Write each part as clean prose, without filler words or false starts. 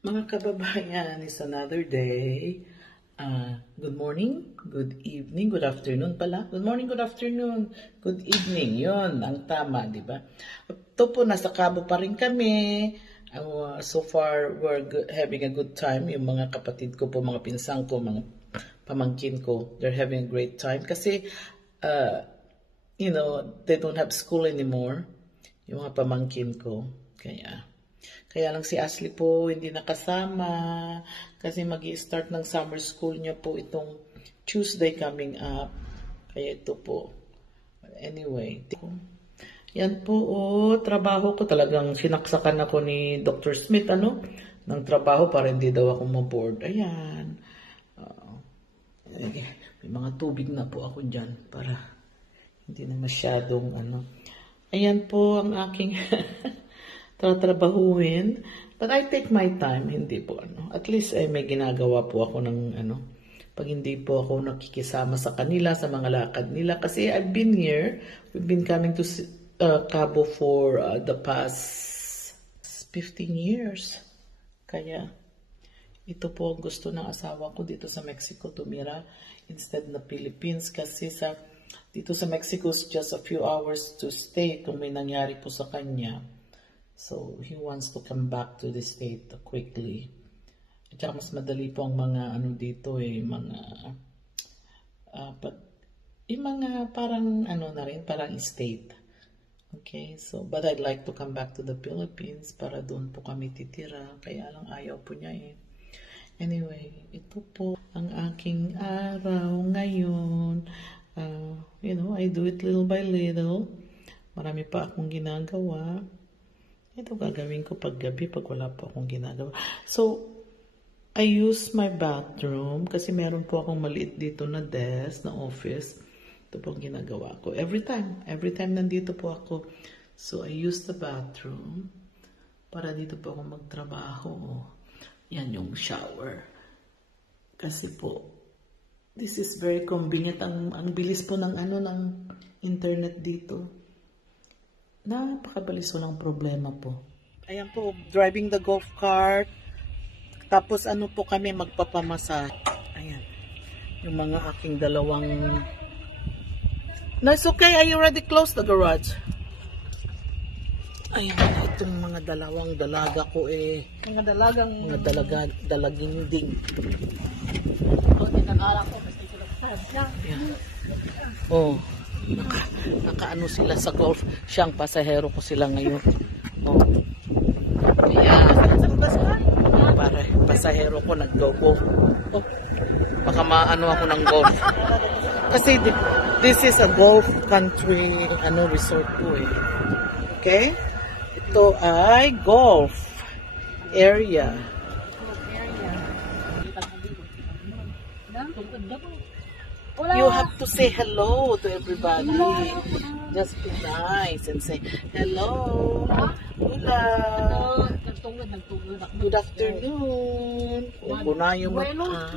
Mga kababayan, it's another day. Good morning, good evening, good afternoon pala. Good morning, good afternoon, good evening. Yon ang tama, di ba? Ito po, nasa Cabo pa rin kami. So far, we're having a good time. Yung mga kapatid ko po, mga pinsang ko, mga pamangkin ko, they're having a great time. Kasi, they don't have school anymore. Yung mga pamangkin ko. Kaya lang si Ashley po hindi nakasama kasi magi-start ng summer school niya po itong Tuesday coming up. Kaya ito po. Anyway, yan po trabaho ko talagang sinaksakan ako ni Dr. Smith ng trabaho para hindi daw ako ma-board. Ayan. May mga tubig na po ako dyan para hindi na masyadong Ayan po ang aking tatrabahuin. But I take my time, hindi po At least may ginagawa po ako ng pag hindi po ako nakikisama sa kanila, sa mga lakad nila. Kasi I've been here, we've been coming to Cabo for the past 15 years. Kaya ito po ang gusto ng asawa ko dito sa Mexico tumira instead na Philippines kasi dito sa Mexico is just a few hours to stay kung may nangyari po sa kanya. So, he wants to come back to the state quickly. At saka mas madali po ang mga dito mga parang na rin, parang state. Okay, so, but I'd like to come back to the Philippines para doon po kami titira. Kaya lang ayaw po niya Anyway, ito po ang aking araw ngayon. I do it little by little. Marami pa akong ginagawa. Ito gagawin ko paggabi pag wala po akong ginagawa. So, I use my bathroom kasi meron po akong maliit dito na desk, na office. Ito po ang ginagawa ko. Every time nandito po ako. So, I use the bathroom para dito po ako magtrabaho. Yan yung shower. Kasi po, this is very convenient. Ang bilis po ng internet dito. Napakabalis walang problema po. Ayan po, driving the golf cart. Tapos po kami magpapamasahe. Ayan. Yung mga aking dalawang... No, it's okay. Are you ready? Close the garage. Ayan, itong mga dalawang dalaga ko Mga dalagang... Mga dalaginding. Nag-alak ko kasi sila niya. Ayan. Oh. Nakaano sila sa golf. Siyang pasahero ko sila ngayon. Ayan. Para pasahero ko nag-go-golf. Baka maano ako ng golf. Kasi this is a golf country resort po Okay? Ito ay golf area. You have to say hello to everybody. Just be nice and say, hello. Hola. Good afternoon. Kung na yung mata.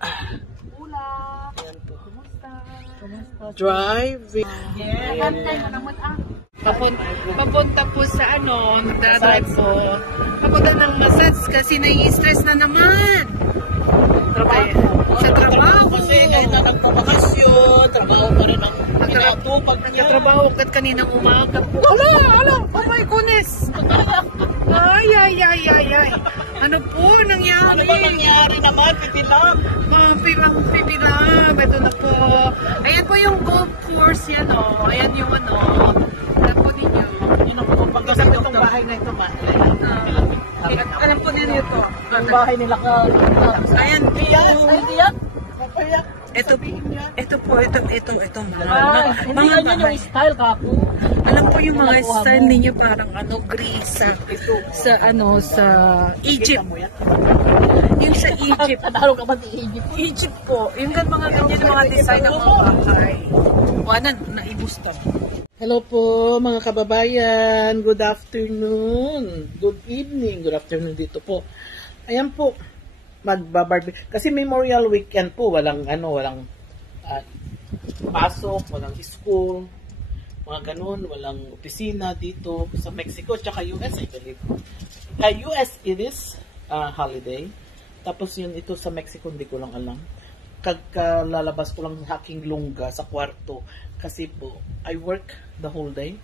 Ayan po. Driving. Papunta po sa drive po. Papunta ng massage kasi nai-stress na naman. Sa trabaho. Kasi kahit na nagpapakasyon, trabaho pa rin ang pinatupag niya. Nagtrabaho kat kaninang umaga po. Ala, pamay kunis. Ay. Ano po nangyari? Ano ba nangyari naman? Pipilang. Pipilang. Ito na po. Ayan po yung golf course yan Ayan yung alam po ninyo. Pagkasap itong bahay na ito Alam po ninyo ito. Yung bahay nila Ayan. Tiyak. Ito po. Hindi ganyan yung style ka po. Alam po yung mga style ninyo parang Greece sa Egypt. Yung sa Egypt. Taro ka ba sa Egypt? Egypt po. Yung mga ganyan mga design ng mga bahay. Naibus to. Hello po mga kababayan. Good afternoon. Good evening. Good afternoon dito po. Ayan po. Magbabarbecue. Kasi Memorial Weekend po. Walang pasok, walang school. mga ganun, walang opisina dito sa Mexico, tsaka US, I believe. US it is holiday. Tapos yun ito sa Mexico, hindi ko lang alam. Lalabas ko lang aking lungga sa kwarto. Kasi po, I work the whole day.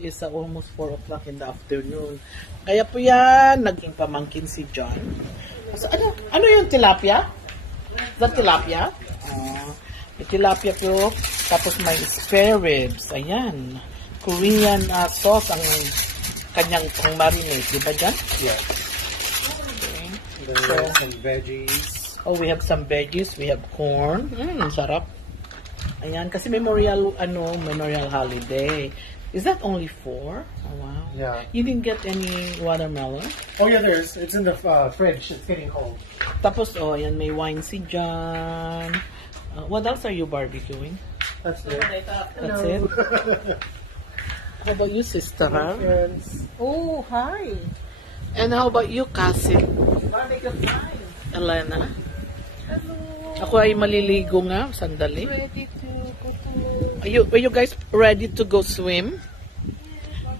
It's almost 4 o'clock in the afternoon. Kaya po yan, naging pamangkin si John. So, ano yung tilapia? Is that tilapia? May tilapia po. Tapos may spare ribs. Ayan. Korean sauce ang kanyang pang marinate. Diba dyan? Yes. Okay. There are some veggies. Oh, we have some veggies. We have corn. Sarap. Ayan. Kasi memorial holiday. Is that only 4? Oh, wow. Yeah. You didn't get any watermelon? Oh yeah, there's. It's in the fridge. It's getting cold. Tapos, ayan, may wine si John. What else are you barbecuing? That's it. That's it? How about you, sister? Friends. Oh, hi. And how about you, Cassie? Elena? Hello. Ako ay maliligo nga. Sandali. Ready to go to... Are you guys ready to go swim?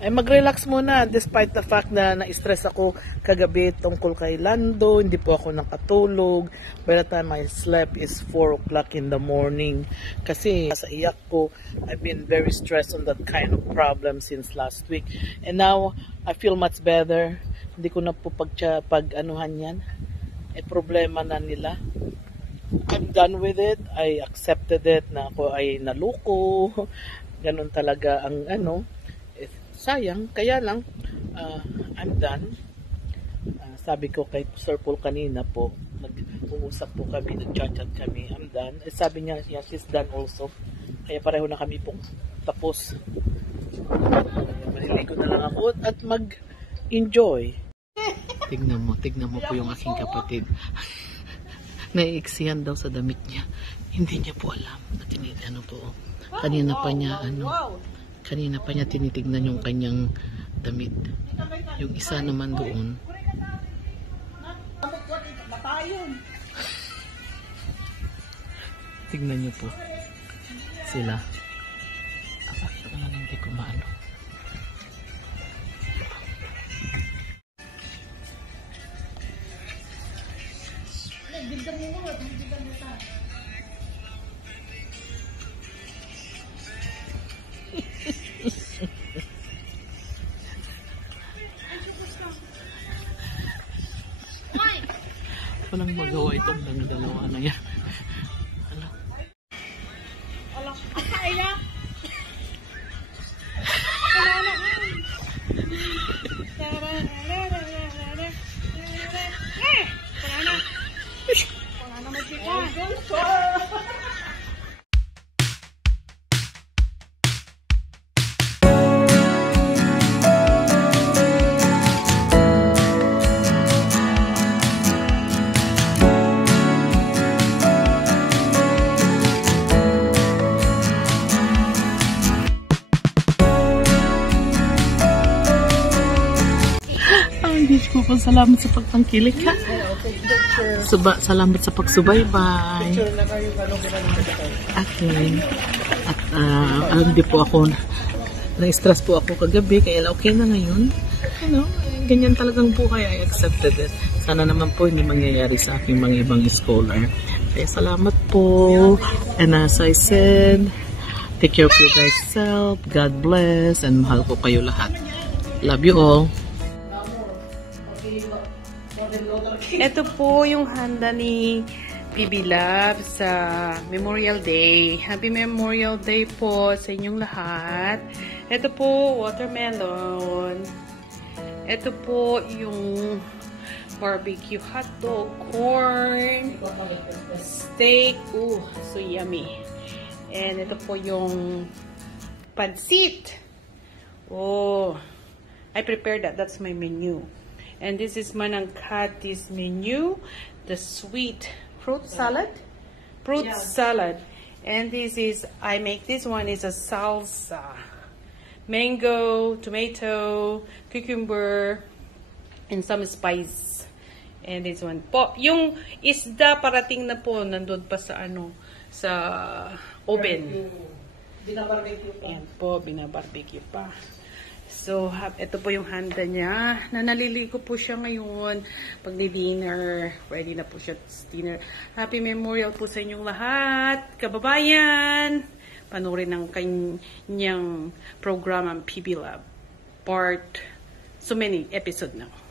Ay mag-relax muna despite the fact na na-stress ako kagabi tungkol kay Lando. Hindi po ako nakatulog. By the time I slept is 4 o'clock in the morning. Kasi sa iyak ko, I've been very stressed on that kind of problem since last week. And now, I feel much better. Hindi ko na po pag-anuhan yan. Problema na nila. I'm done with it. I accepted it na ako ay naluko. Ganon talaga ang sayang. Kaya lang, I'm done. Sabi ko kay Sir Paul kanina po, nag-uusap po kami, nag-chat kami. I'm done. Sabi niya, yeah, she's done also. Kaya pareho na kami pong tapos. Maliligo na lang ako at mag-enjoy. Tignan mo po yung aking kapatid. Naiiksihan daw sa damit niya. Hindi niya po alam. Kanina pa niya tinitignan yung kanyang damit. Yung isa naman doon. Tignan niyo po. Sila. Hindi ko maano. Walang magawa itong dalawa na yan. Salamat sa pagtangkilik ha. Salamat sa pagsubaybay. Okay. At hindi po ako na-stress po ako kagabi kaya okay na ngayon. Ganyan talagang buhay. I accepted it. Sana naman po hindi mangyayari sa aking mga ibang scholar. Kaya salamat po. And as I said, take care of you guys self. God bless and mahal ko kayo lahat. Love you all. Ito po yung handa ni Bibi Love sa Memorial Day. Happy Memorial Day po sa inyong lahat. Ito po, watermelon. Ito po yung barbecue hotdog, corn, steak. Ooh, so yummy. And ito po yung pansit. Oh, I prepared that. That's my menu. And this is Manang Kati's menu, the sweet fruit salad. Salad. And this is, I make this one is a salsa. Mango, tomato, cucumber, and some spice. And this one po. Yung isda parating na po, nandun pa sa sa oven. Binabarbecue pa. Yan po, binabarbecue pa. So, ito po yung handa niya. Na naliligo po siya ngayon. Pag dinner, ready na po siya sa dinner. Happy Memorial po sa inyong lahat. Kababayan! Panoorin ng kanyang program ang PB Lab. So many episode na.